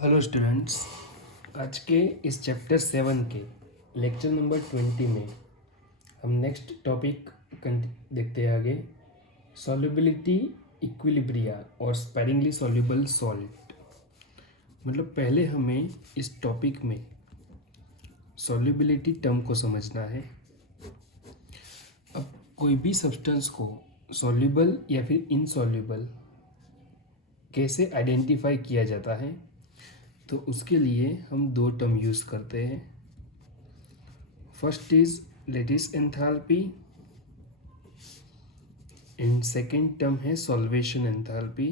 Hello students, आज के इस चैप्टर 7 के लेक्चर नंबर 20 में हम नेक्स्ट टॉपिक देखते हैं आगे। सॉल्युबिलिटी इक्विलिब्रिया और स्पैरिंगली सॉल्युबल सॉल्ट। मतलब पहले हमें इस टॉपिक में सॉल्युबिलिटी टर्म को समझना है। अब कोई भी सब्सटेंस को सॉल्युबल या फिर इनसॉल्युबल कैसे आइडेंटिफाई किया जाता है, तो उसके लिए हम दो टर्म यूज़ करते हैं। First is lattice enthalpy and second term है सॉल्वेशन एंथैल्पी।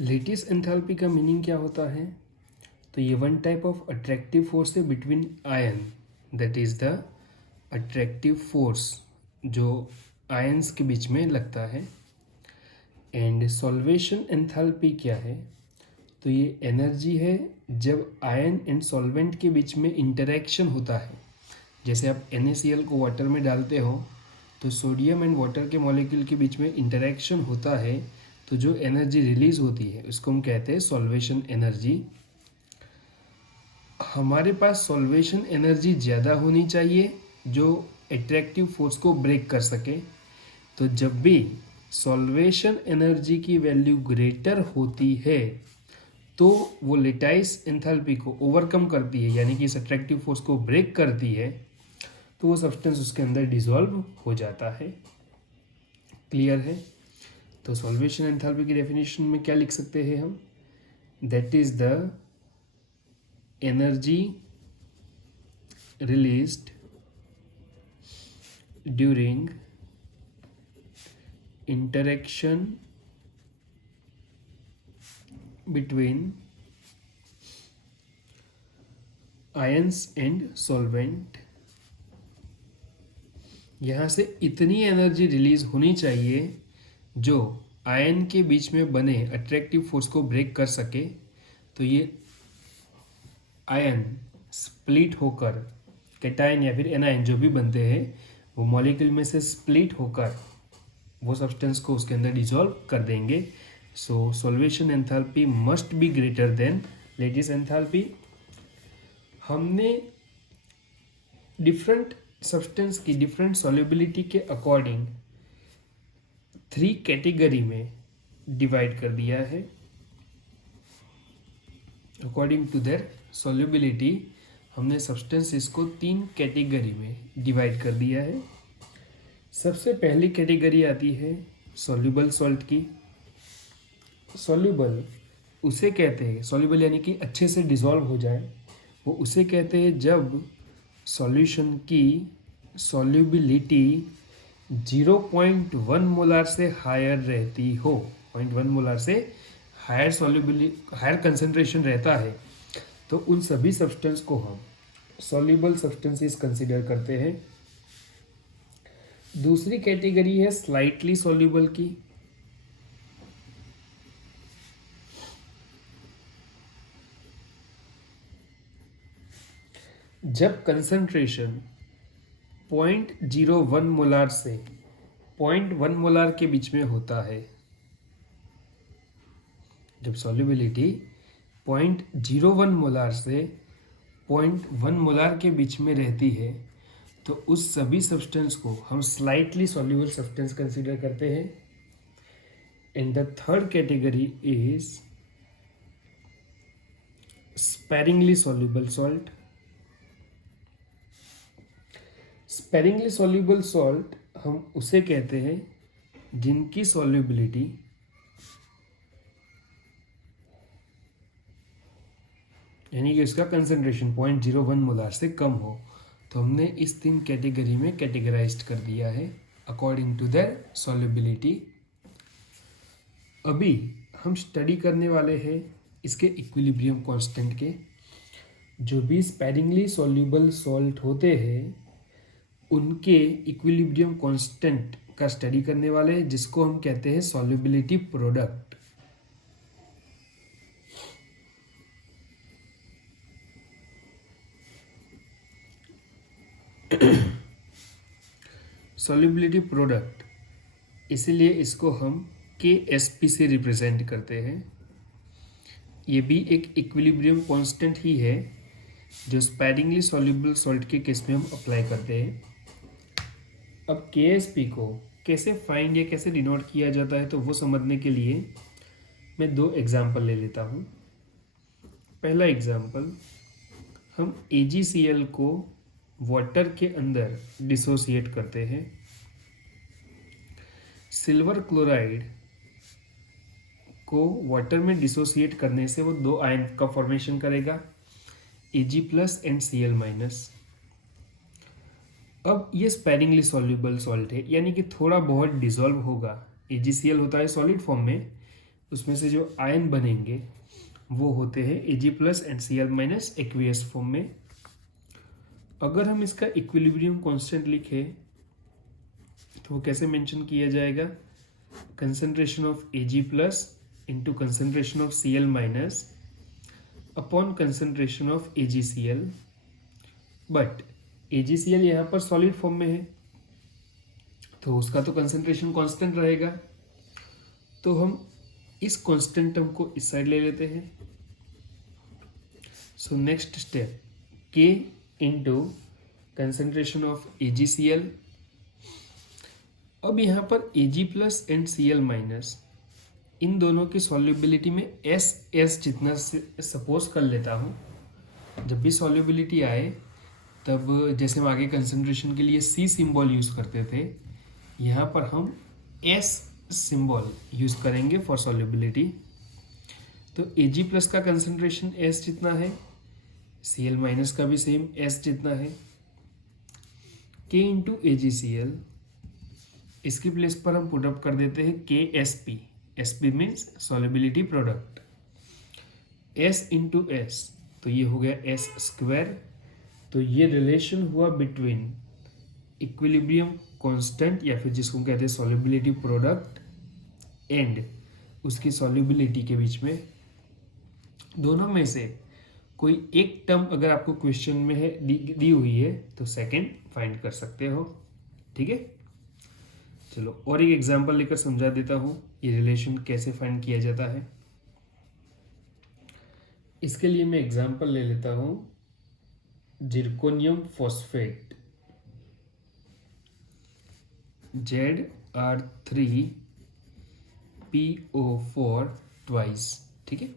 लेटिस एंथैल्पी का मीनिंग क्या होता है? तो ये one type of attractive force है between ion, that is the attractive force जो आयंस के बीच में लगता है। एंड सॉल्वेशन एंथैल्पी क्या है? तो ये एनर्जी है जब आयन एंड सॉल्वेंट के बीच में इंटरेक्शन होता है। जैसे आप NaCl को वाटर में डालते हो तो सोडियम एंड वाटर के मॉलिक्यूल के बीच में इंटरेक्शन होता है, तो जो एनर्जी रिलीज होती है उसको हम कहते हैं सॉल्वेशन एनर्जी। हमारे पास सॉल्वेशन एनर्जी ज़्यादा होनी चाहिए जो एट्रैक्टिव फोर्स को ब्रेक कर सके। तो जब भी सॉल्वेशन एनर्जी की वैल्यू ग्रेटर होती है तो वो लेटाइस एंथैल्पी को ओवरकम करती है, यानी कि इस अट्रैक्टिव फोर्स को ब्रेक करती है, तो वो सब्सटेंस उसके अंदर डिसॉल्व हो जाता है। क्लियर है? तो सॉल्वेशन एंथैल्पी की डेफिनेशन में क्या लिख सकते हैं हम? That is the energy released during interaction between ions and solvent. यहाँ से इतनी एनर्जी रिलीज होनी चाहिए जो आयन के बीच में बने अट्रैक्टिव फोर्स को ब्रेक कर सके। तो ये आयन स्प्लिट होकर कैटायन या फिर एनायन जो भी बनते हैं वो मॉलिक्यूल में से स्प्लिट होकर वो सब्सटेंस को उसके अंदर डिसॉल्व कर देंगे। So solvation enthalpy must be greater than lattice enthalpy. हमने डिफरेंट सब्सटेंस की डिफरेंट सॉल्युबिलिटी के अकॉर्डिंग 3 कैटेगरी में डिवाइड कर दिया है। अकॉर्डिंग टू देयर सॉल्युबिलिटी हमने सब्सटेंसेस को 3 कैटेगरी में डिवाइड कर दिया है। सबसे पहली कैटेगरी आती है सॉल्युबल सॉल्ट की। सॉल्युबल उसे कहते हैं, सॉल्युबल यानी कि अच्छे से डिसॉल्व हो जाए, वो उसे कहते हैं जब सॉल्यूशन की सॉल्युबिलिटी 0.1 मोलार से हायर रहती हो। 0.1 मोलार से हायर सॉल्युबिलिटी, हायर कंसंट्रेशन रहता है, तो उन सभी सब्सटेंस को हम सॉल्युबल सब्सटेंसेस कंसीडर करते हैं। दूसरी कैटेगरी है स्लाइटली सॉल्युबल की। जब कंसंट्रेशन 0.01 मोलार से 0.1 मोलार के बीच में होता है, जब सॉल्युबिलिटी 0.01 मोलार से 0.1 मोलार के बीच में रहती है, तो उस सभी सब्सटेंस को हम स्लाइटली सॉल्युबल सब्सटेंस कंसीडर करते हैं। And the third category is sparingly soluble salt. Sparingly soluble salt हम उसे कहते हैं जिनकी सॉल्युबिलिटी यानी कि उसका कंसंट्रेशन 0.01 मोलार से कम हो। तो हमने इस 3 कैटेगरी में कैटेगराइज्ड कर दिया है अकॉर्डिंग टू देयर सॉल्युबिलिटी। अभी हम स्टडी करने वाले हैं इसके इक्विलिब्रियम कांस्टेंट के। जो भी स्पैरिंगली सॉल्युबल सॉल्ट होते हैं उनके इक्विलिब्रियम कांस्टेंट का स्टडी करने वाले हैं, जिसको हम कहते हैं सॉल्युबिलिटी प्रोडक्ट। सॉल्युबिलिटी प्रोडक्ट, इसीलिए इसको हम KSP से रिप्रेजेंट करते हैं। ये भी एक इक्विलिब्रियम कांस्टेंट ही है जो स्पैरिंगली सॉल्युबल सॉल्ट के केस में हम अप्लाई करते हैं। अब KSP को कैसे फाइंड या कैसे डिनोट किया जाता है तो वो समझने के लिए मैं दो एग्जाम्पल ले लेता हूँ। पहला एग्जाम्पल, हम AgCl को वाटर के अंदर डिसोसिएट करते हैं। सिल्वर क्लोराइड को वाटर में डिसोसिएट करने से वो दो आयन का फॉर्मेशन करेगा, Ag+ एंड Cl-। अब ये स्पैरिंगली सॉल्युबल सॉल्ट है, यानी कि थोड़ा बहुत डिसॉल्व होगा। AgCl होता है सॉलिड फॉर्म में, उसमें से जो आयन बनेंगे वो होते हैं Ag+ and Cl- aqueous form में। अगर हम इसका इक्विलिब्रियम कांस्टेंट लिखें तो वो कैसे मेंशन किया जाएगा, concentration of Ag+ into concentration of Cl- upon concentration of AgCl। But AgCl यहाँ पर सॉलिड फॉर्म में है तो उसका तो कंसंट्रेशन कांस्टेंट रहेगा, तो हम इस कांस्टेंट टर्म को इस साइड ले लेते हैं। So next step, K into concentration of AgCl। अब यहाँ पर Ag+ एंड Cl- इन दोनों की सॉल्युबिलिटी में S जितना सपोज कर लेता हूँ। जब भी सॉल्युबिलिटी आए तब जैसे हम आगे कंसंट्रेशन के लिए C सिंबल यूज़ करते थे, यहाँ पर हम S सिंबल यूज़ करेंगे फॉर सॉल्युबिलिटी। तो Ag+ का कंसंट्रेशन S जितना है, Cl- का भी सेम S जितना है। K इंटू AgCl, इसकी प्लेस पर हम पुटअप कर देते हैं KSP। SP means solubility product, S into S, तो ये हो गया S²। तो ये रिलेशन हुआ बिटवीन इक्विलिब्रियम कांस्टेंट या फिर जिसको कहते हैं सॉल्युबिलिटी प्रोडक्ट एंड उसकी सॉल्युबिलिटी के बीच में। दोनों में से कोई एक टर्म अगर आपको क्वेश्चन में है दी हुई है तो सेकंड फाइंड कर सकते हो। ठीक है, चलो और एक एग्जांपल लेकर समझा देता हूँ ये रिलेशन कैसे फाइंड किया जाता है। इसके लिए मैं एग्जांपल ले लेता हूँ जिरकोनियम फॉस्फेट Zr3PO4 ट्वाइस। ठीक है,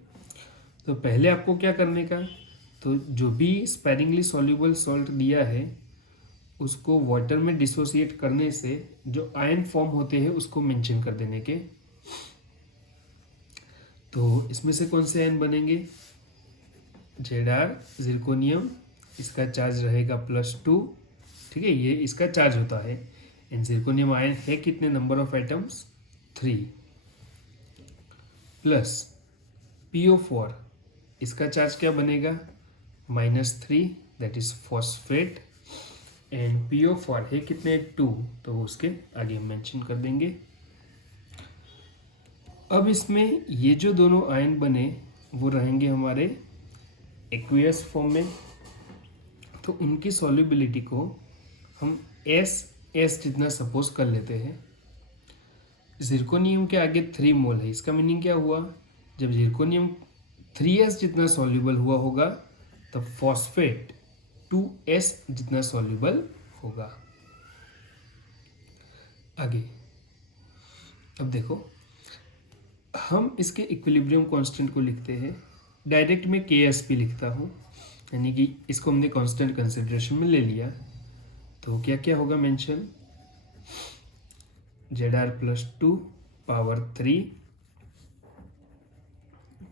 तो पहले आपको क्या करने का, तो जो भी स्पैरिंगली सॉल्युबल सॉल्ट दिया है उसको वाटर में डिसोसिएट करने से जो आयन फॉर्म होते हैं उसको मेंशन कर देने के। तो इसमें से कौन से आयन बनेंगे, Zr जिरकोनियम, इसका चार्ज रहेगा +2। ठीक है, ये इसका चार्ज होता है। एंड जिरकोनियम आयन है कितने number of atoms, 3, plus PO4, इसका चार्ज क्या बनेगा, -3, that is phosphate. And PO4 है कितने, 2, तो उसके आगे हम मेंशन कर देंगे। अब इसमें ये जो दोनों आयन बने वो रहेंगे हमारे एक्वियस फॉर्म में, तो उनकी सॉल्युबिलिटी को हम S जितना सपोज कर लेते हैं। जिरकोनियम के आगे 3 मोल है, इसका मीनिंग क्या हुआ, जब जिरकोनियम 3S जितना सॉल्युबल हुआ होगा तब फॉस्फेट 2S जितना सॉल्युबल होगा। आगे अब देखो, हम इसके इक्विलिब्रियम कांस्टेंट को लिखते हैं, डायरेक्ट में KSP लिखता हूँ, यानी कि इसको हमने कांस्टेंट कंसिडरेशन में ले लिया। तो क्या क्या होगा mention, Zr+2 power 3,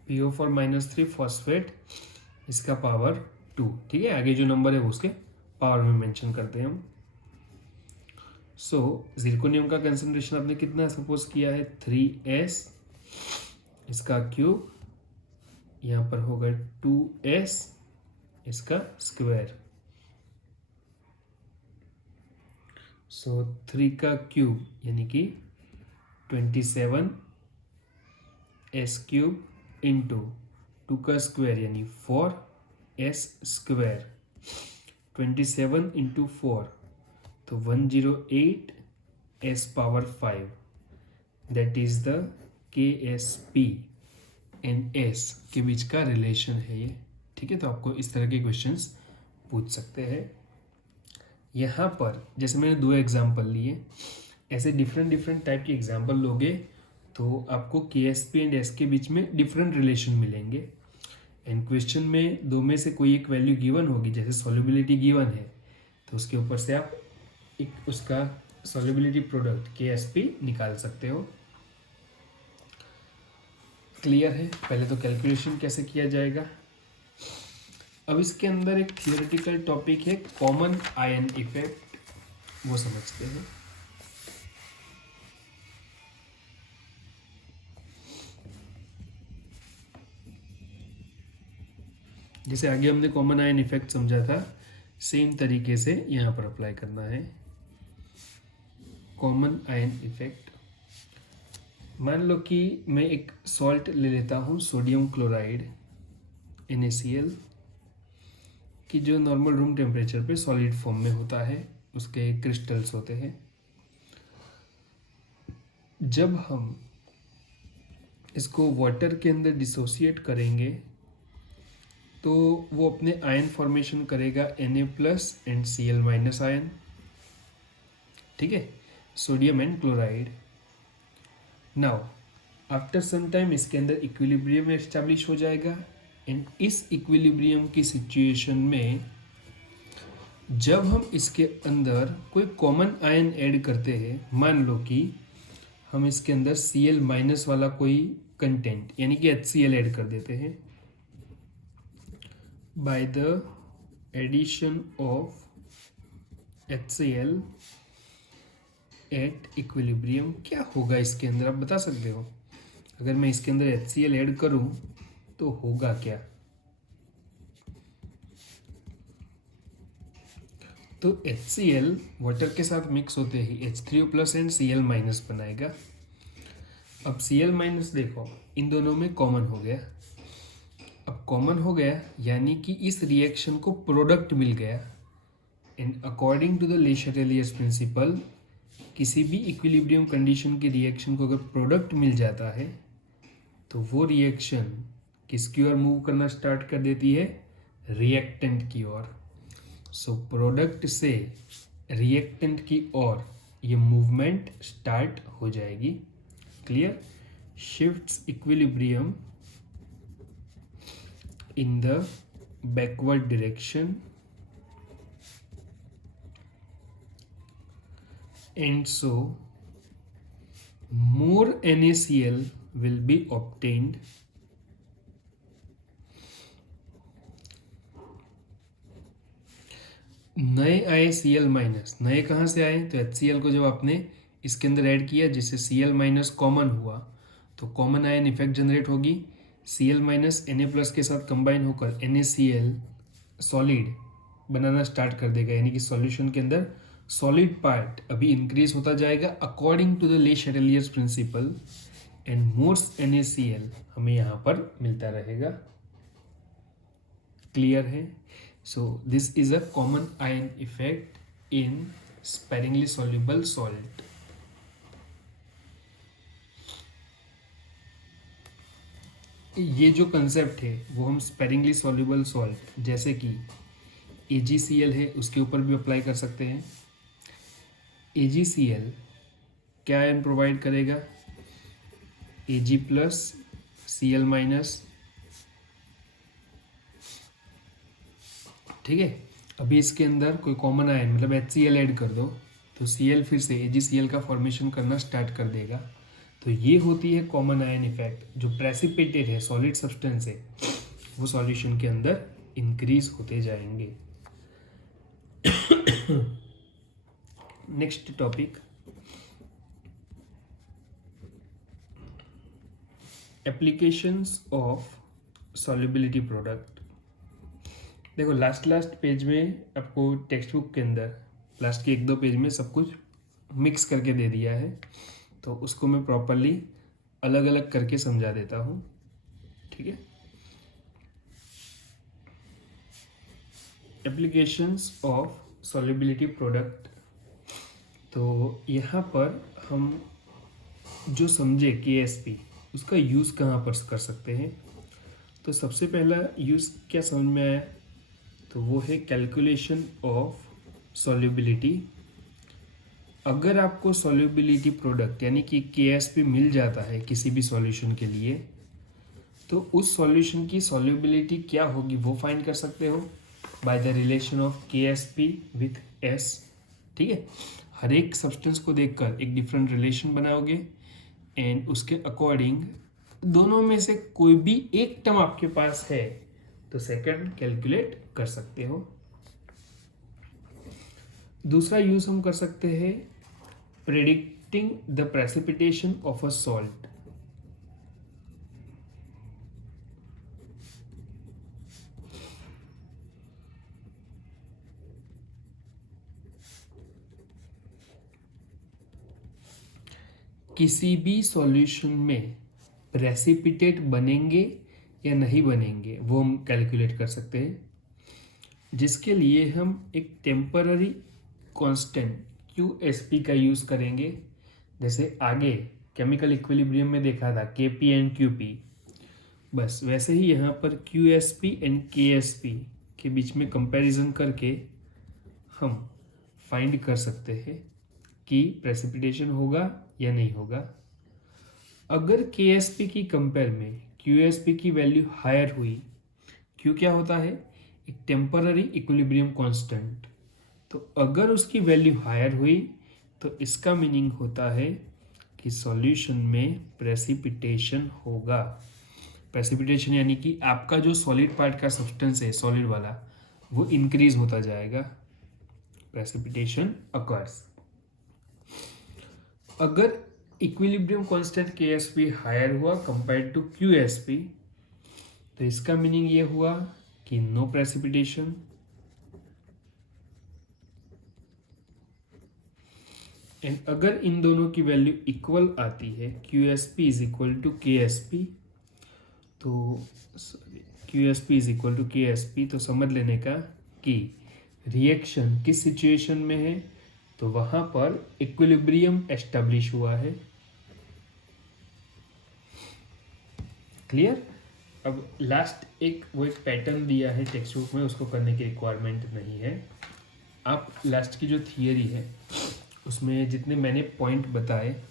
PO4 -3 phosphate, इसका पावर 2। ठीक है, आगे जो नंबर है वो उसके पावर में मेंशन करते हैं हम। सो जिरकोनियम का कंसंट्रेशन आपने कितना सपोज किया है, 3S, इसका क्यूब, यहाँ पर होगा 2S, इसका स्क्वायर। सो 3 का क्यूब यानी कि 27S³ इंटू 2 का स्क्वायर यानी 4S²। 27 इंटू 4 तो 108S⁵, that is the KSP and S के बीच का रिलेशन है ये, ठीक है। तो आपको इस तरह के क्वेश्चंस पूछ सकते हैं। यहाँ पर जैसे मैंने 2 एग्जाम्पल लिए, ऐसे डिफरेंट टाइप के एग्जाम्पल लोगे तो आपको KSP एंड S के बीच में डिफरेंट रिलेशन मिलेंगे। एंड क्वेश्चन में 2 में से कोई एक वैल्यू गिवन होगी, जैसे सॉल्युबिलिटी गिवन है तो उसके ऊपर से आप एक उसका सॉल्युबिलिटी प्रोडक्ट KSP निकाल सकते हो। क्लियर है? पहले तो कैलकुलेशन कैसे किया जाएगा। अब इसके अंदर एक थियोरेटिकल टॉपिक है कॉमन आयन इफेक्ट, वो समझते हैं। जैसे आगे हमने कॉमन आयन इफेक्ट समझा था, सेम तरीके से यहाँ पर अप्लाई करना है कॉमन आयन इफेक्ट। मान लो कि मैं एक सॉल्ट ले लेता हूँ, सोडियम क्लोराइड NaCl, कि जो नॉर्मल रूम टेम्परेचर पे सॉलिड फॉर्म में होता है, उसके क्रिस्टल्स होते हैं। जब हम इसको वाटर के अंदर डिसोसिएट करेंगे तो वो अपने आयन फॉर्मेशन करेगा Na+ एंड Cl- आयन, ठीक है, sodium and chloride. Now after some time इसके अंदर इक्विलिब्रियम एस्टैब्लिश हो जाएगा। एंड इस इक्विलिब्रियम की सिचुएशन में जब हम इसके अंदर कोई कॉमन आयन ऐड करते हैं, मान लो कि हम इसके अंदर Cl- वाला कोई कंटेंट यानी कि HCl ऐड कर देते हैं, by the addition of HCl at equilibrium, क्या होगा इसके अंदर आप बता सकते हो? अगर मैं इसके अंदर HCl ऐड करूं तो होगा क्या? तो HCl वाटर के साथ मिक्स होते ही H3O+ एंड Cl- बनाएगा। अब Cl- देखो, इन दोनों में कॉमन हो गया। अब कॉमन हो गया यानी कि इस रिएक्शन को प्रोडक्ट मिल गया। एंड अकॉर्डिंग टू द ले शैटेलियर्स प्रिंसिपल, किसी भी इक्विलिब्रियम कंडीशन के रिएक्शन को अगर प्रोडक्ट मिल जाता है तो वो रिएक्शन किसकी ओर मूव करना स्टार्ट कर देती है? रिएक्टेंट की ओर। सो प्रोडक्ट से रिएक्टेंट की ओर ये मूवमेंट स्टार्ट हो जाएगी। Clear? Shifts equilibrium in the backward direction and so more NaCl will be obtained नए आए Cl-, नए कहाँ से आए? तो HCl को जब आपने इसके अंदर ऐड किया जिससे Cl- कॉमन हुआ तो कॉमन आयन इफेक्ट जनरेट होगी। Cl- Na+ के साथ कंबाइन होकर NaCl सॉलिड बनाना स्टार्ट कर देगा, यानी कि सॉल्यूशन के अंदर सॉलिड पार्ट अभी इंक्रीज होता जाएगा अकॉर्डिंग टू द ले शैटेलियर्स प्रिंसिपल। एंड मोर NaCl हमें यहाँ पर मिलता रहेगा। क्लियर है? So this is a common ion effect in sparingly soluble salt. ये जो कंसेप्ट है वो हम स्पेरिंगली सॉल्युबल सॉल्ट जैसे कि AgCl है उसके ऊपर भी अप्लाई कर सकते हैं। AgCl क्या आयन प्रोवाइड करेगा? Ag+ Cl-, ठीक है। अभी इसके अंदर कोई कॉमन आयन मतलब HCl ऐड कर दो तो Cl फिर से AgCl का फॉर्मेशन करना स्टार्ट कर देगा। तो ये होती है कॉमन आयन इफेक्ट। जो प्रेसिपिटेट है, सॉलिड सब्सटेंस है, वो सॉल्यूशन के अंदर इंक्रीज होते जाएंगे। Next topic, applications of solubility product. देखो लास्ट पेज में आपको टेक्स्ट बुक के अंदर लास्ट के 1-2 पेज में सब कुछ मिक्स करके दे दिया है, तो उसको मैं प्रॉपरली अलग अलग करके समझा देता हूँ, ठीक है। एप्लीकेशंस ऑफ सॉल्युबिलिटी प्रोडक्ट, तो यहाँ पर हम जो समझे KSP, उसका यूज़ कहाँ पर कर सकते हैं? तो सबसे पहला यूज़ क्या समझ में आया? तो वो है कैलकुलेशन ऑफ सॉल्युबिलिटी। अगर आपको सॉल्युबिलिटी प्रोडक्ट यानी कि KSP मिल जाता है किसी भी सॉल्यूशन के लिए, तो उस सॉल्यूशन की सॉल्युबिलिटी क्या होगी वो फाइंड कर सकते हो by the relation of KSP with S। ठीक है, हर एक सब्सटेंस को देखकर एक डिफरेंट रिलेशन बनाओगे एंड उसके अकॉर्डिंग दोनों में से कोई भी एक टर्म आपके पास है तो सेकंड कैलकुलेट कर सकते हो। दूसरा यूज हम कर सकते हैं predicting the precipitation of a salt. किसी भी सॉल्यूशन में प्रेसिपिटेट बनेंगे या नहीं बनेंगे वो हम कैलकुलेट कर सकते हैं, जिसके लिए हम एक टेम्पररी कांस्टेंट QSP का यूज़ करेंगे। जैसे आगे केमिकल इक्विलिब्रियम में देखा था KP एंड QP, बस वैसे ही यहाँ पर QSP एंड KSP के बीच में कंपैरिजन करके हम फाइंड कर सकते हैं कि प्रेसिपिटेशन होगा या नहीं होगा। अगर KSP की कंपेयर में QSP की वैल्यू हायर हुई, Q क्या होता है? एक टेम्पररी इक्विलिब्रियम कांस्टेंट। तो अगर उसकी वैल्यू हायर हुई तो इसका मीनिंग होता है कि सॉल्यूशन में प्रेसिपिटेशन होगा। प्रेसिपिटेशन यानी कि आपका जो सॉलिड पार्ट का सब्सटेंस है सॉलिड वाला वो इंक्रीज होता जाएगा, प्रेसिपिटेशन अकर्स। अगर इक्विलिब्रियम कांस्टेंट KSP हायर हुआ कंपेयर्ड टू QSP तो इसका मीनिंग ये हुआ कि नो प्रेसिपिटेशन। एंड अगर इन दोनों की वैल्यू इक्वल आती है QSP is equal to KSP, तो QSP is equal to KSP, तो समझ लेने का कि रिएक्शन किस सिचुएशन में है, तो वहां पर इक्विलिब्रियम एस्टेब्लिश हुआ है। क्लियर? अब लास्ट एक पैटर्न दिया है टेक्स्ट बुक में, उसको करने की रिक्वायरमेंट नहीं है। आप लास्ट की जो थियरी है उसमें जितने मैंने पॉइंट बताए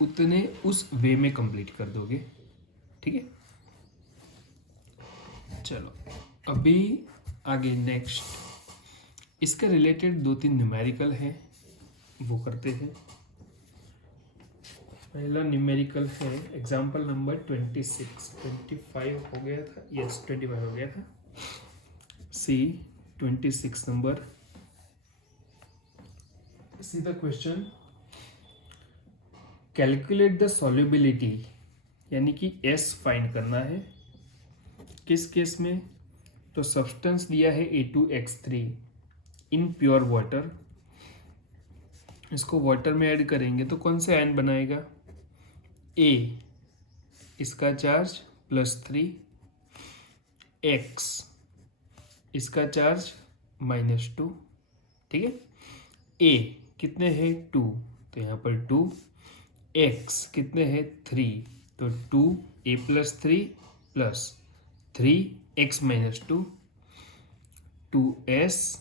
उतने उस वे में कंप्लीट कर दोगे। ठीक है, चलो अभी आगे नेक्स्ट इसका रिलेटेड 2-3 न्यूमेरिकल हैं वो करते हैं। पहला न्यूमेरिकल है एग्जाम्पल नंबर 25 हो गया था, यस 25 हो गया था। सी 26 number, see the question, calculate the solubility यानी कि S फाइंड करना है। किस केस में? तो सब्सटेंस दिया है A2X3 इन प्योर वाटर, इसको वाटर में ऐड करेंगे तो कौन सा आयन बनाएगा? A, इसका चार्ज +3, X इसका चार्ज -2। ठीक है, A कितने हैं? 2, तो यहाँ पर 2। X कितने हैं? 3, तो 2A + 3 + 3X - 2, 2S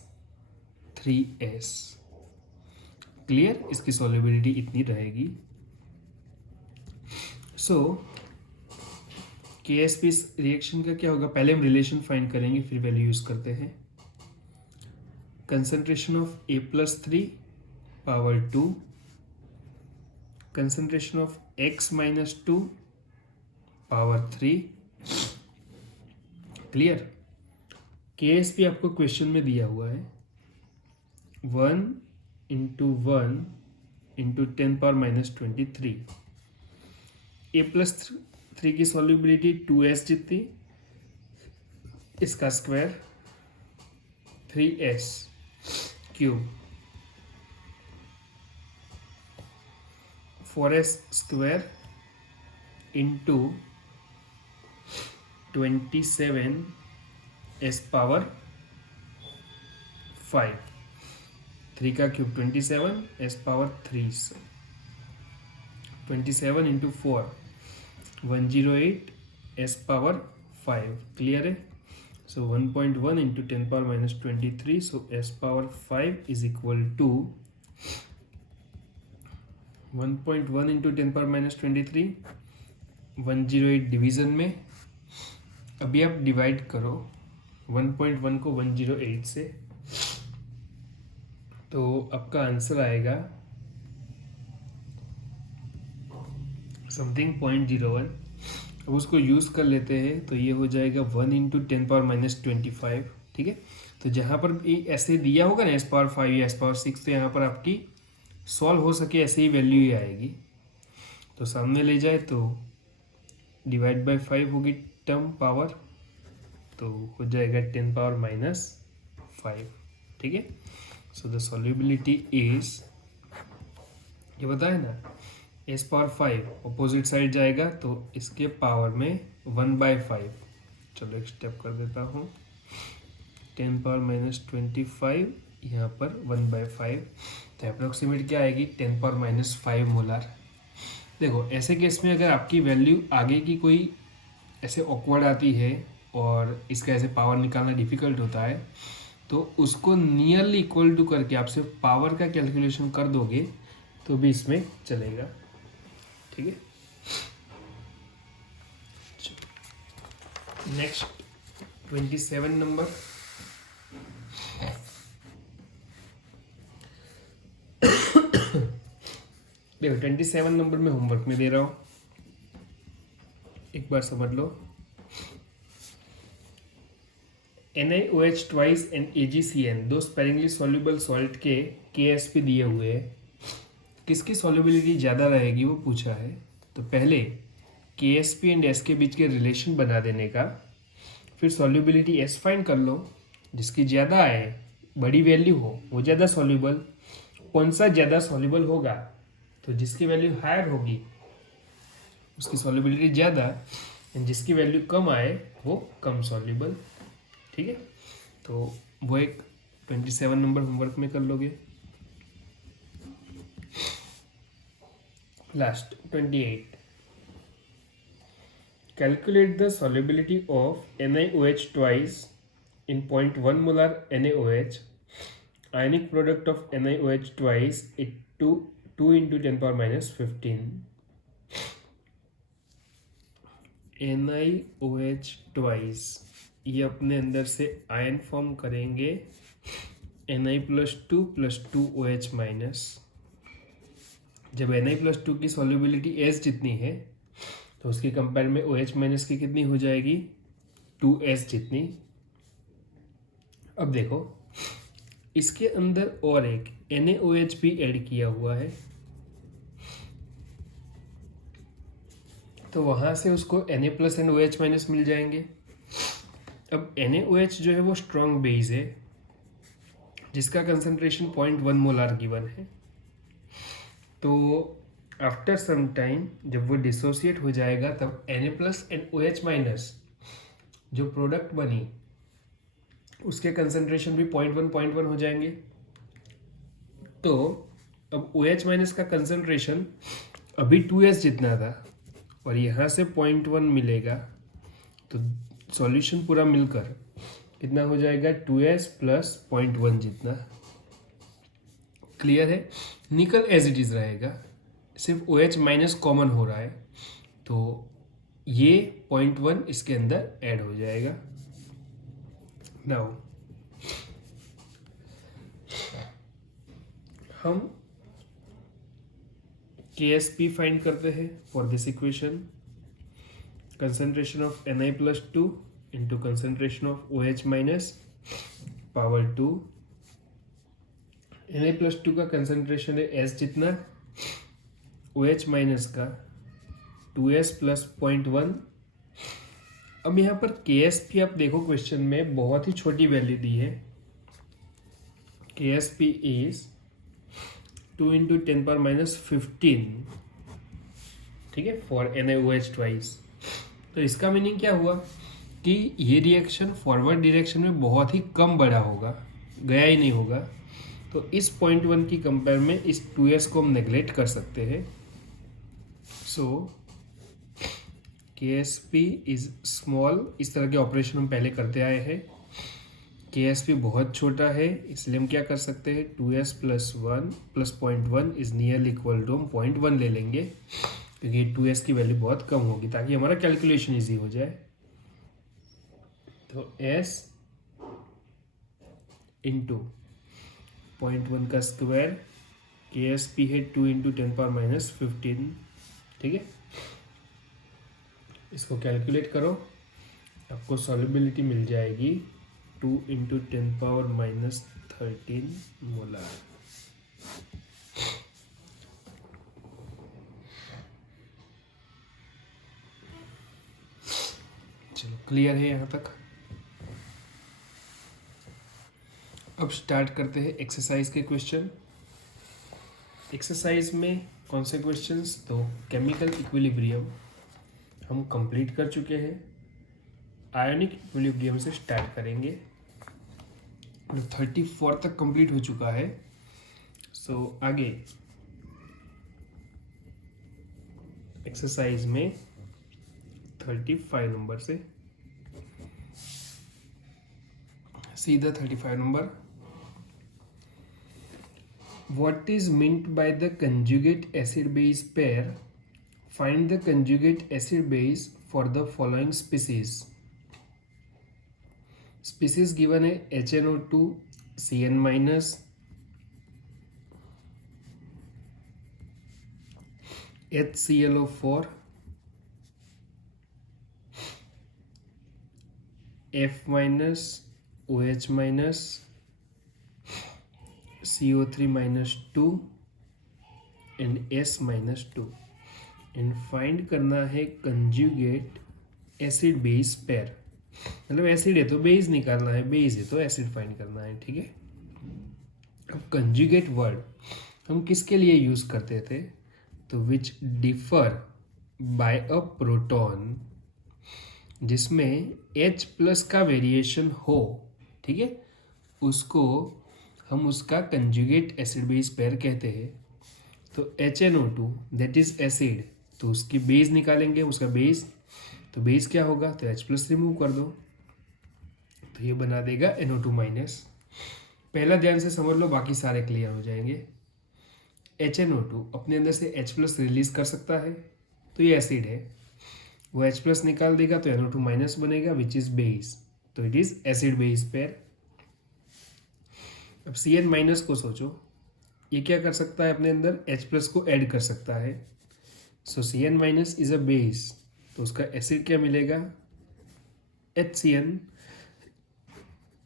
3S। Clear? इसकी सॉल्युबिलिटी इतनी रहेगी। सो KSP रिएक्शन का क्या होगा? पहले हम रिलेशन फाइंड करेंगे फिर वैल्यू यूज करते हैं। Concentration of A + 3 power 2, concentration of X - 2 power 3। Clear? KSP आपको क्वेश्चन में दिया हुआ है 1 × 1 × 10⁻23। A + 3 की सॉल्युबिलिटी 2S जितनी, इसका square 3S cube, 4S square into 27S power 5। 3 का cube 27, S power 3, 27 × 4 108 s power 5, clear है। So 1.1 into 10 power minus 23, so s power 5 is equal to 1.1 into 10 power minus 23, 108 division में। अभी आप divide करो 1.1 को 108 से, तो आपका आंसर आएगा समथिंग 0.01। अब उसको यूज़ कर लेते हैं, तो ये हो जाएगा 1 इंटू 10 पावर माइनस 25, ठीक है। तो जहाँ पर भी ऐसे दिया होगा ना एस पावर 5 या एस पावर 6, तो यहाँ पर आपकी सॉल्व हो सके ऐसे ही वैल्यू ही आएगी। तो सामने ले जाए तो डिवाइड बाय 5 होगी टर्म पावर, तो हो जाएगा 10 पावर माइनस 5, ठीक है। सो द सॉल्युबिलिटी इज, ये बताए ना, एस पावर 5 अपोजिट साइड जाएगा तो इसके पावर में 1/5। चलो एक स्टेप कर देता हूँ, 10 पावर माइनस 25 यहाँ पर 1/5, तो अप्रोक्सीमेट क्या आएगी 10 पावर माइनस 5 मोलर। देखो ऐसे केस में अगर आपकी वैल्यू आगे की कोई ऐसे ऑकवर्ड आती है और इसका ऐसे पावर निकालना डिफिकल्ट होता है, तो उसको नियरली इक्वल टू करके आप सिर्फ पावर का कैलकुलेशन कर दोगे तो भी इसमें चलेगा, ठीक है। नेक्स्ट 27 नंबर, देखो 27 नंबर में होमवर्क में दे रहा हूँ, एक बार समझ लो। NaOH ट्वाइस एंड AgCN दो स्पेरिंगली सॉल्युबल सॉल्ट के KSP दिए हुए हैं, किसकी सॉल्युबिलिटी ज़्यादा रहेगी वो पूछा है। तो पहले KSP एंड S के बीच के रिलेशन बना देने का, फिर सॉल्युबिलिटी S फाइंड कर लो, जिसकी ज़्यादा आए बड़ी वैल्यू हो वो ज़्यादा सॉल्युबल। कौन सा ज़्यादा सॉल्युबल होगा, तो जिसकी वैल्यू हायर होगी उसकी सॉल्युबिलिटी ज़्यादा, एंड जिसकी वैल्यू कम आए वो कम सॉल्युबल, ठीक है। तो वो एक 27 नंबर होमवर्क में कर लोगे। Last 28, calculate the solubility of NaOH twice in 0.1 molar NaOH, ionic product of NaOH twice into 2 into 10 power minus 15। NaOH twice ये अपने अंदर से आयन फॉर्म करेंगे Na+2 + 2OH माइनस। जब Na+2 की सॉल्युबिलिटी S जितनी है तो उसके कंपेयर में OH माइनस की कितनी हो जाएगी, 2S जितनी। अब देखो इसके अंदर और एक NaOH भी ऐड किया हुआ है, तो वहाँ से उसको Na+ एंड OH- मिल जाएंगे। अब NaOH जो है वो स्ट्रॉन्ग बेस है, जिसका कंसंट्रेशन 0.1 मोलार गिवन है। तो आफ्टर सम टाइम जब वो डिसोसिएट हो जाएगा तब Na+ एंड OH- जो प्रोडक्ट बनी उसके कंसंट्रेशन भी 0.1 हो जाएंगे। तो अब OH- का कंसंट्रेशन अभी 2S जितना था और यहाँ से 0.1 मिलेगा, तो सॉल्यूशन पूरा मिलकर कितना हो जाएगा, 2S + 0.1 जितना। क्लियर है। निकल एज इट इज़ रहेगा, सिर्फ OH- कॉमन हो रहा है, तो ये 0.1 इसके अंदर ऐड हो जाएगा। नाउ हम KSP फाइंड करते हैं for this equation. Concentration of Na+2 into concentration of OH- power 2। Na+2 का कंसंट्रेशन है S जितना, OH- का 2S + 0.1। अब यहाँ पर KSP आप देखो क्वेश्चन में बहुत ही छोटी वैल्यू दी है, KSP इज 2 × 10 - 15, ठीक है, फॉर NaOH ट्वाइस। तो इसका मीनिंग क्या हुआ कि ये रिएक्शन फॉरवर्ड डायरेक्शन में बहुत ही कम बढ़ा होगा, गया ही नहीं होगा। तो इस 0.1 की कंपेयर में इस 2S को हम नेगलेक्ट कर सकते हैं। सो KSP इज स्मॉल, इस तरह के ऑपरेशन हम पहले करते आए हैं। KSP बहुत छोटा है, इसलिए हम क्या कर सकते हैं, 2s plus 1 plus 0.1 is nearly equal to, हम 0.1 ले लेंगे क्योंकि 2s की वैल्यू बहुत कम होगी ताकि हमारा कैलकुलेशन इजी हो जाए। तो s इंटू 0.1 का स्क्वायर, KSP है 2 इंटू 10⁻⁻15, ठीक है। इसको कैलकुलेट करो, आपको सॉल्युबिलिटी मिल जाएगी 2 इंटू 10⁻13 मोलार। चलो क्लियर है यहाँ तक। अब स्टार्ट करते हैं एक्सरसाइज के क्वेश्चन। एक्सरसाइज में कौन से क्वेश्चंस, तो केमिकल इक्विलिब्रियम हम कंप्लीट कर चुके हैं, आयोनिक इक्विलिब्रियम से स्टार्ट करेंगे। 34 तक कंप्लीट हो चुका है। सो आगे एक्सरसाइज में 35 नंबर से सीधा 35 number, what is meant by the conjugate acid base pair? Find the conjugate acid base for the following species. Species given है HNO2 CN minus, HClO4 F minus OH minus CO3 minus 2 and S minus 2, and find करना है conjugate acid base pair. मतलब acid है तो base निकालना है, base है तो एसिड फाइंड करना है, ठीक है। अब कंजुगेट वर्ड हम किसके लिए यूज करते थे, तो विच डिफर बाय अ प्रोटॉन, जिसमें H प्लस का वेरिएशन हो, ठीक है, उसको हम उसका कंजुगेट एसिड बेस पेयर कहते हैं। तो HNO2 दैट इज एसिड, तो उसकी बेस निकालेंगे, उसका बेस, तो बेस क्या होगा, तो H प्लस रिमूव कर दो तो ये बना देगा NO2 माइनस। पहला ध्यान से समझ लो, बाकी सारे क्लियर हो जाएंगे। HNO2 अपने अंदर से H प्लस रिलीज कर सकता है, तो ये एसिड है, वो H प्लस निकाल देगा तो NO2 माइनस बनेगा विच इज बेस, तो it is acid base pair. अब CN माइनस को सोचो, ये क्या कर सकता है, अपने अंदर H प्लस को ऐड कर सकता है, सो CN minus is a base, तो उसका एसिड क्या मिलेगा, HCN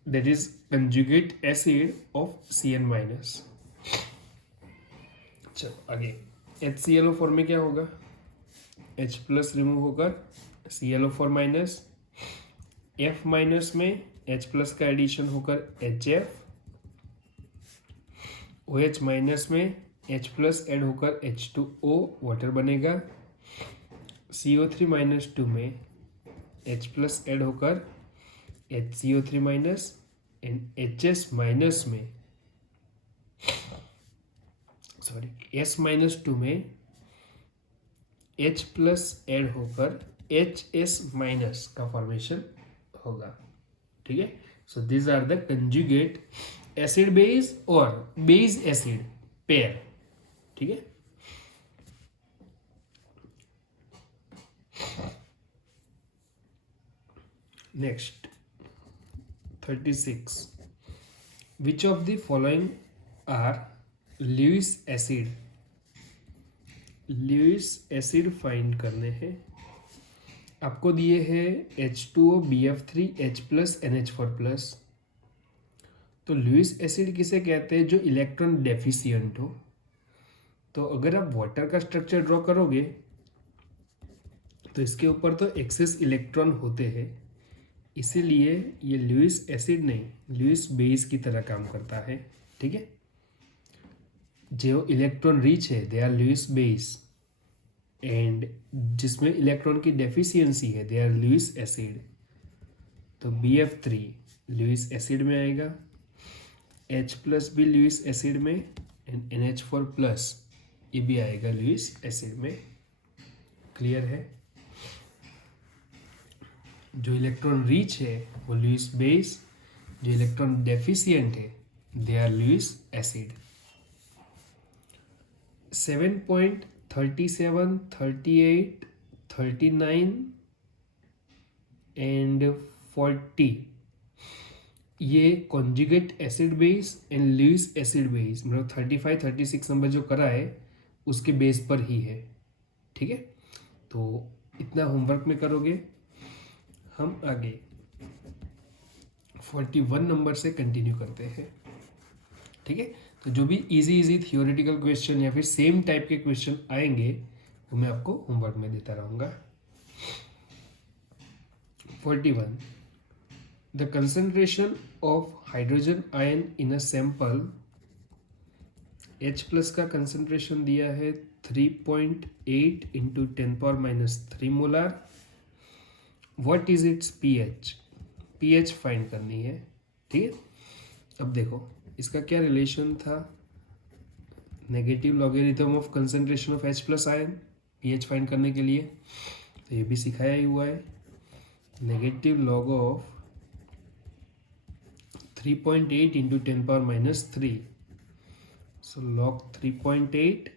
that is conjugate acid of CN minus. चलो आगे, HClO4 में क्या होगा, H प्लस रिमूव होकर ClO4 माइनस, F माइनस में H प्लस का एडिशन होकर HF, OH माइनस में H प्लस ऐड होकर H2O वाटर बनेगा, CO3 माइनस 2 में H प्लस ऐड होकर HCO3 minus, and HS minus में S माइनस 2 में H प्लस ऐड होकर HS माइनस का फॉर्मेशन होगा, ठीक है। So this are the conjugate acid base और बेस एसिड पेयर, ठीक है। Next 36, which of the following are Lewis acid. Lewis acid find करने हैं, आपको दिए हैं H2O BF3 H plus NH4 plus. तो ल्यूइस एसिड किसे कहते हैं, जो इलेक्ट्रॉन डेफिशिएंट हो। तो अगर आप वाटर का स्ट्रक्चर ड्रॉ करोगे तो इसके ऊपर तो एक्सेस इलेक्ट्रॉन होते हैं, इसीलिए ये ल्यूइस एसिड नहीं, ल्यूइस बेस की तरह काम करता है, ठीक है। जो इलेक्ट्रॉन रिच है they are Lewis base, and जिसमें इलेक्ट्रॉन की डेफिशिएंसी है दे आर ल्यूइस एसिड। तो BF3 ल्यूइस एसिड में आएगा, H प्लस भी ल्यूइस एसिड में, एंड NH4 प्लस ये भी आएगा ल्यूइस एसिड में। क्लियर है। जो इलेक्ट्रॉन रिच है वो लुईस बेस, जो इलेक्ट्रॉन डेफिशिएंट है they are Lewis acid. 7.37, 38, 39 and 40 ये conjugate acid base and Lewis acid base, मतलब 35, 36 नंबर जो करा है उसके बेस पर ही है। ठीक है, तो इतना होमवर्क में करोगे। हम आगे 41 नंबर से कंटिन्यू करते हैं। ठीक है, तो जो भी इजी थियोरेटिकल क्वेश्चन या फिर सेम टाइप के क्वेश्चन आएंगे वो मैं आपको होमवर्क में देता रहूँगा। 41. The concentration of hydrogen ion in a sample, H plus का कंसंट्रेशन दिया है 3.8 into 10⁻³ molar. What is it's pH? PH find करनी है। ठीक है, अब देखो इसका क्या रिलेशन था, negative logarithm of concentration of H plus ion pH find करने के लिए, तो ये भी सिखाया ही हुआ है। Negative log of 3.8 into 10⁻³, so log 3.8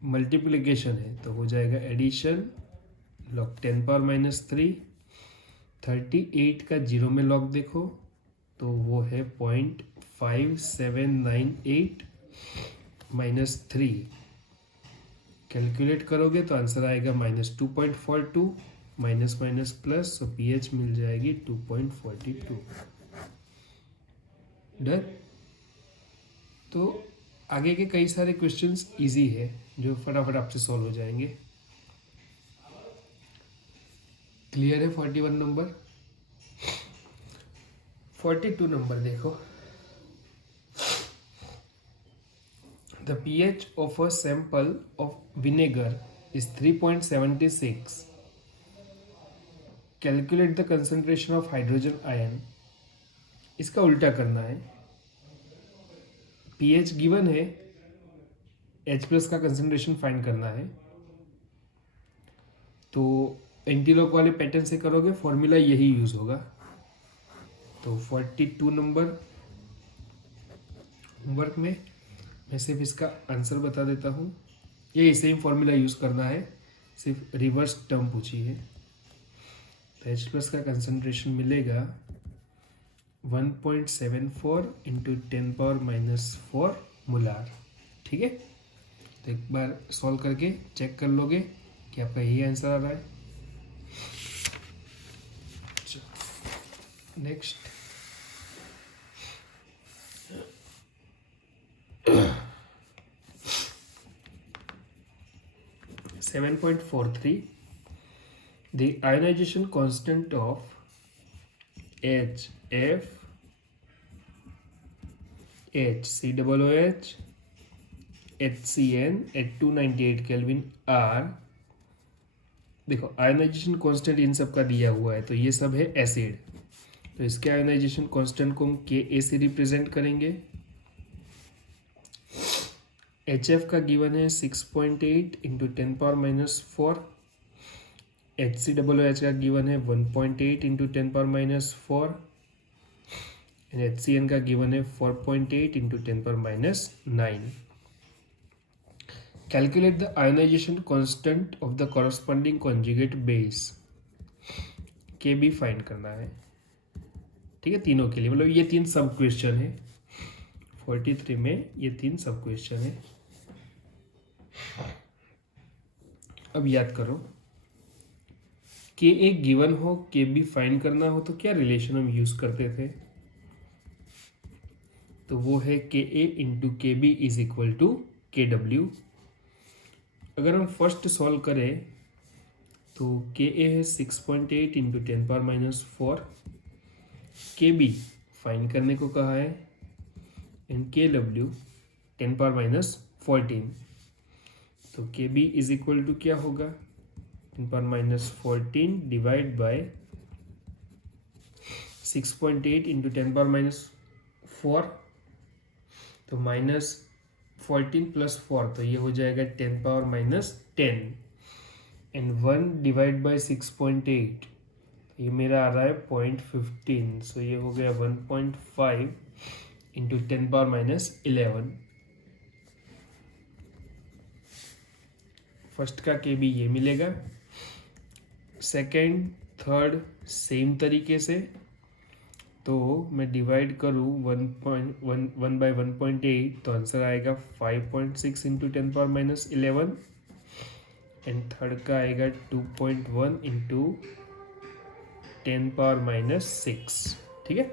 multiplication है तो हो जाएगा एडिशन लॉग 10⁻³ 38 का जीरो में लॉग देखो तो वो है 0.5798 -3, कैलकुलेट करोगे तो आंसर आएगा -2.42, माइनस माइनस प्लस, तो पीएच मिल जाएगी 2.42। डन। तो आगे के कई सारे क्वेश्चंस इजी है जो फटाफट आपसे सॉल्व हो जाएंगे। क्लियर है 41 नंबर। 42 नंबर देखो, the pH of a sample of vinegar is 3.76. Calculate the concentration of hydrogen ion. इसका उल्टा करना है, pH गिवन है, H प्लस का कंसंट्रेशन फाइंड करना है, तो एंटीलॉग वाले पैटर्न से करोगे, फॉर्मूला यही यूज होगा। तो 42 नंबर होमवर्क में मैं सिर्फ इसका आंसर बता देता हूँ, यही सेम फॉर्मूला यूज करना है, सिर्फ रिवर्स टर्म पूछी है। तो H प्लस का कंसंट्रेशन मिलेगा 1.74 इंटू 10⁻⁴ मोलार। ठीक है, तो एक बार सॉल्व करके चेक कर लोगे कि आपका यही आंसर आ रहा है। Next 7.43, the ionization constant of HF, HCOOH, HCN at 298 kelvin R। देखो आयोनाइजेशन कांस्टेंट इन सब का दिया हुआ है, तो ये सब है एसिड, तो इसके आयोनाइजेशन कांस्टेंट को हम Ka से रिप्रेजेंट करेंगे। HF का गिवन है 6.8 इंटू 10⁻⁴, HCOOH का गिवन है 1.8 इंटू 10⁻⁴, एंड HCN का गिवन है 4.8 into 10⁻⁹। Calculate the ionization constant of the corresponding conjugate base. Kb find करना है। ठीक है, तीनों के लिए, मतलब ये तीन सब क्वेश्चन है 43 में, ये तीन सब क्वेश्चन है। अब याद करो, Ka गिवन हो, Kb फाइंड करना हो तो क्या रिलेशन हम यूज करते थे, तो वो है Ka into Kb is equal to Kw। अगर हम फर्स्ट सॉल्व करें तो Ka है 6.8 इंटू 10⁻⁴, Kb फाइंड करने को कहा है, एंड Kw 10⁻⁴। तो Kb इज इक्वल टू क्या होगा, 10⁻⁴ डिवाइड बाय 6.8 इंटू 10⁻⁴, तो -14 + 4, तो ये हो जाएगा 10⁻⁻, एंड 1 डिवाइड बाय 6.8, ये मेरा आ रहा है 0.15, सो ये हो गया 1.5 इंटू 10⁻11। फर्स्ट का के बी ये मिलेगा, सेकेंड थर्ड सेम तरीके से। तो मैं डिवाइड करूँ 1/1.8 तो आंसर आएगा 5.6 इंटू 10⁻11 एंड थर्ड का आएगा 2.1 इंटू 10⁻6। ठीक है,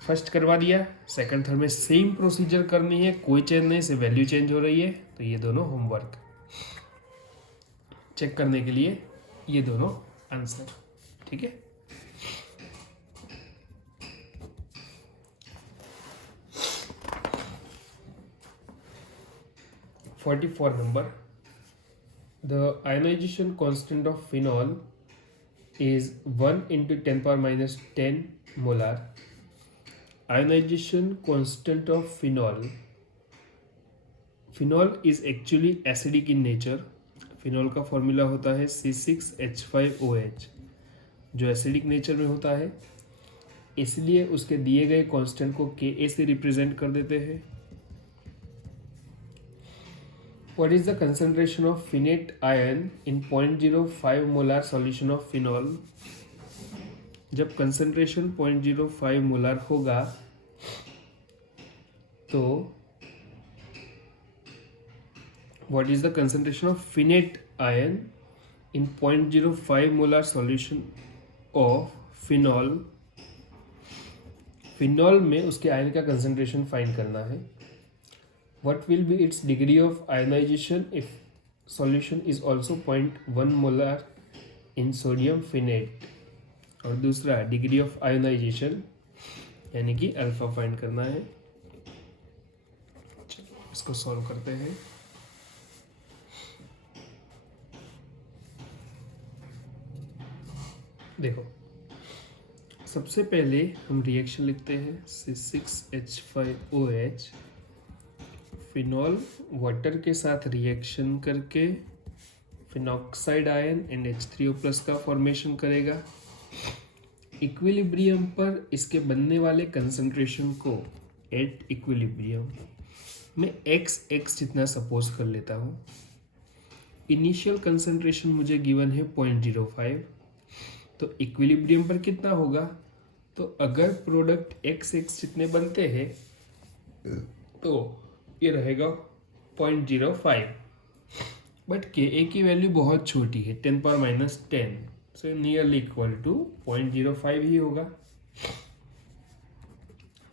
फर्स्ट करवा दिया, सेकंड थर्ड में सेम प्रोसीजर करनी है, कोई चेंज नहीं, सिर्फ वैल्यू चेंज हो रही है। तो ये दोनों होमवर्क चेक करने के लिए ये दोनों आंसर। ठीक है, $44 number. The ionization constant of phenol is 1 into 10⁻10 molar. Ionization constant of phenol. Phenol is actually acidic in nature. Phenol का फॉर्मूला होता है C6H5OH, जो एसिडिक नेचर में होता है, इसलिए उसके दिए गए कांस्टेंट को Ka से रिप्रेजेंट कर देते हैं। What is the concentration of finite ion in 0.05 molar solution of phenol? जब कंसंट्रेशन 0.05 मोलर होगा तो what is the concentration of finite ion in 0.05 molar solution of phenol? Phenol में उसके आयन का कंसंट्रेशन फाइंड करना है। What will be its degree of ionization if solution is also 0.1 molar in sodium phenate? और दूसरा degree of ionisation यानी कि alpha find करना है। इसको सॉल्व करते हैं। देखो, सबसे पहले हम रिएक्शन लिखते हैं C6H5OH, फिनॉल वाटर के साथ रिएक्शन करके फिनॉक्साइड आयन एंड H3O+ का फॉर्मेशन करेगा। इक्विलिब्रियम पर इसके बनने वाले कंसंट्रेशन को एट इक्विलिब्रियम में x जितना सपोज कर लेता हूँ। इनिशियल कंसंट्रेशन मुझे गिवन है 0.05, तो इक्विलिब्रियम पर कितना होगा? तो अगर प्रोडक्ट x जितने बनते हैं तो ये रहेगा 0.05, बट Ka की वैल्यू बहुत छोटी है 10⁻10, सो नियरली इक्वल टू 0.05 ही होगा।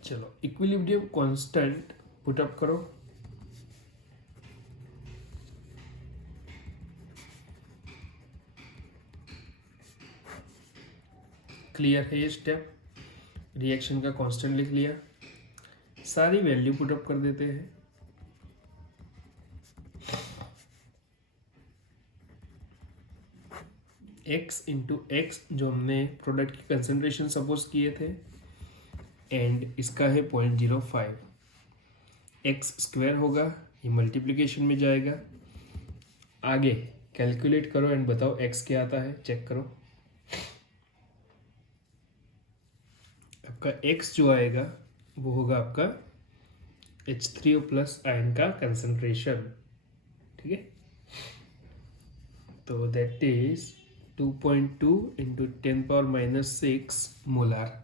चलो इक्विलिब्रियम कांस्टेंट पुट अप करो। क्लियर है ये स्टेप? रिएक्शन का कांस्टेंट लिख लिया, सारी वैल्यू पुट अप कर देते हैं। x इंटू एक्स जो हमने प्रोडक्ट की कंसंट्रेशन सपोज किए थे, एंड इसका है 0.05, एक्स स्क्वायर होगा, ये मल्टीप्लिकेशन में जाएगा। आगे कैलकुलेट करो एंड बताओ x क्या आता है, चेक करो। आपका x जो आएगा वो होगा आपका H3O+ आयन का कंसंट्रेशन। ठीक है, तो that is 2.2 into 10⁻6 molar.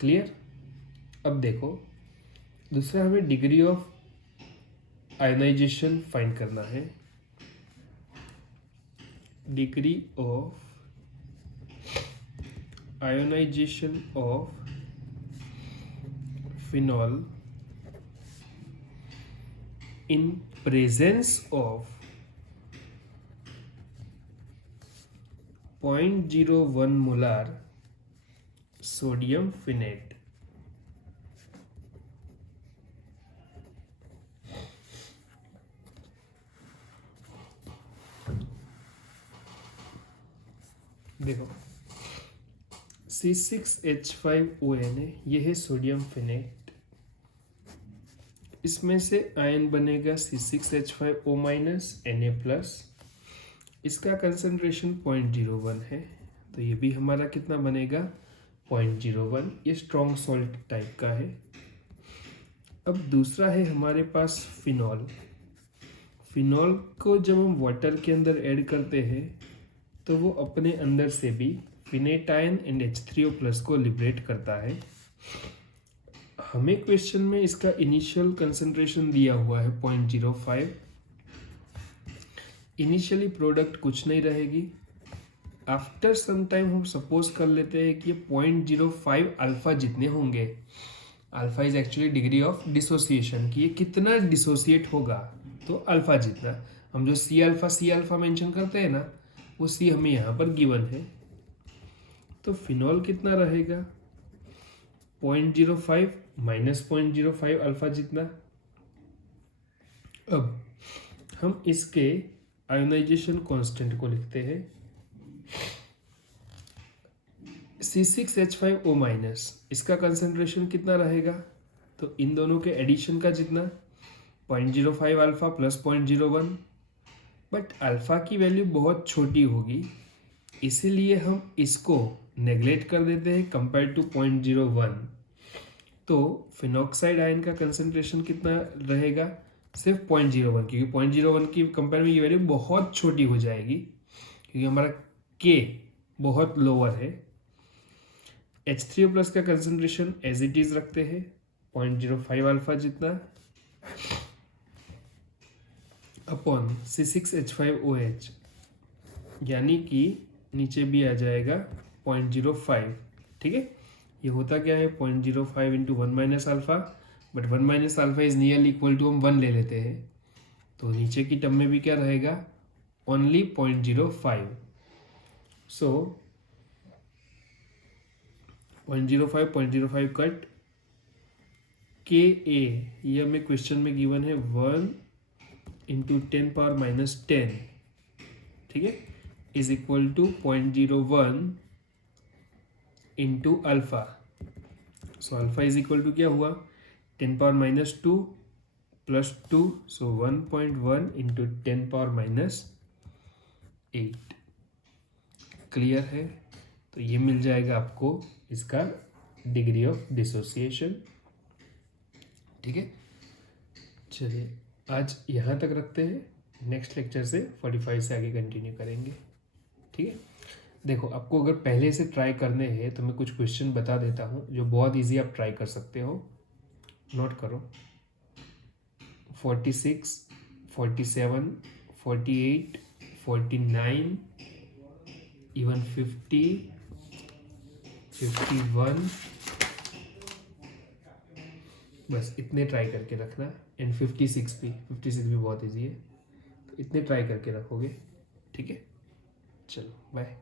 Clear? अब देखो, दूसरा हमें डिग्री ऑफ आयोनाइजेशन फाइंड करना है। Degree of ionization of phenol in presence of 0.01 molar sodium phenate। देखो C6H5ON है, ये है सोडियम फिनेट, इसमें से आयन बनेगा C6H5O- Na+, इसका कंसंट्रेशन 0.01 है, तो ये भी हमारा कितना बनेगा 0.01। ये स्ट्रॉन्ग सॉल्ट टाइप का है। अब दूसरा है हमारे पास फिनॉल। फिनॉल को जब हम वाटर के अंदर ऐड करते हैं तो वो अपने अंदर से भी फिनेटायन एंड H3O+ को लिबरेट करता है। हमें क्वेश्चन में इसका इनिशियल कंसंट्रेशन दिया हुआ है 0.05। इनिशियली प्रोडक्ट कुछ नहीं रहेगी। आफ्टर सम टाइम हम सपोज कर लेते हैं कि ये 0.05 अल्फा जितने होंगे। Alpha is actually degree of dissociation, कि ये कितना डिसोसिएट होगा, तो अल्फा जितना। हम जो सी अल्फा मेंशन करते हैं ना, वो सी हमें यहाँ पर गिवन है। तो फिनॉल कितना रहेगा 0.05 माइनस 0.05 अल्फा जितना। अब हम इसके आयोनाइजेशन कांस्टेंट को लिखते हैं C6H5O-। इसका कंसंट्रेशन कितना रहेगा, तो इन दोनों के एडिशन का जितना 0.05 अल्फा प्लस 0.01। बट अल्फा की वैल्यू बहुत छोटी होगी, इसीलिए हम इसको नेग्लेक्ट कर देते हैं कंपेयर टू 0.01। तो फिनॉक्साइड आयन का कंसंट्रेशन कितना रहेगा, सिर्फ 0.01, क्योंकि 0.01 की कंपेयर में ये वैल्यू बहुत छोटी हो जाएगी, क्योंकि हमारा K बहुत लोअर है। H3O+ का कंसंट्रेशन एज इट इज रखते हैं 0.05 अल्फा जितना अपॉन C6H5OH, यानी कि नीचे भी आ जाएगा 0.05। ठीक है, ये होता क्या है 0.05 into 1 minus alpha, but 1 minus alpha is nearly equal to हम 1 ले लेते हैं, तो नीचे की टर्म में भी क्या रहेगा ओनली 0.05। सो 0.05 कट के ए, ये हमें क्वेश्चन में गिवन है 1 इंटू 10⁻⁻10, ठीक है, is equal to 0.01 into alpha. So alpha is equal to क्या हुआ 10⁻⁻2 प्लस 2, सो 1.1 इंटू 10⁻⁸ क्लियर है। तो ये मिल जाएगा आपको इसका डिग्री ऑफ डिसोसिएशन। ठीक है, चलिए आज यहाँ तक रखते हैं, नेक्स्ट लेक्चर से 45 से आगे कंटिन्यू करेंगे। ठीक है, देखो आपको अगर पहले से ट्राई करने हैं तो मैं कुछ क्वेश्चन बता देता हूँ जो बहुत इजी आप ट्राई कर सकते हो, नोट करो। 46, 47, 48, 49, इवन 50, 51, बस इतने ट्राई करके रखना। एंड 56 भी बहुत इजी है, तो इतने ट्राई करके रखोगे। ठीक है, चलो बाय।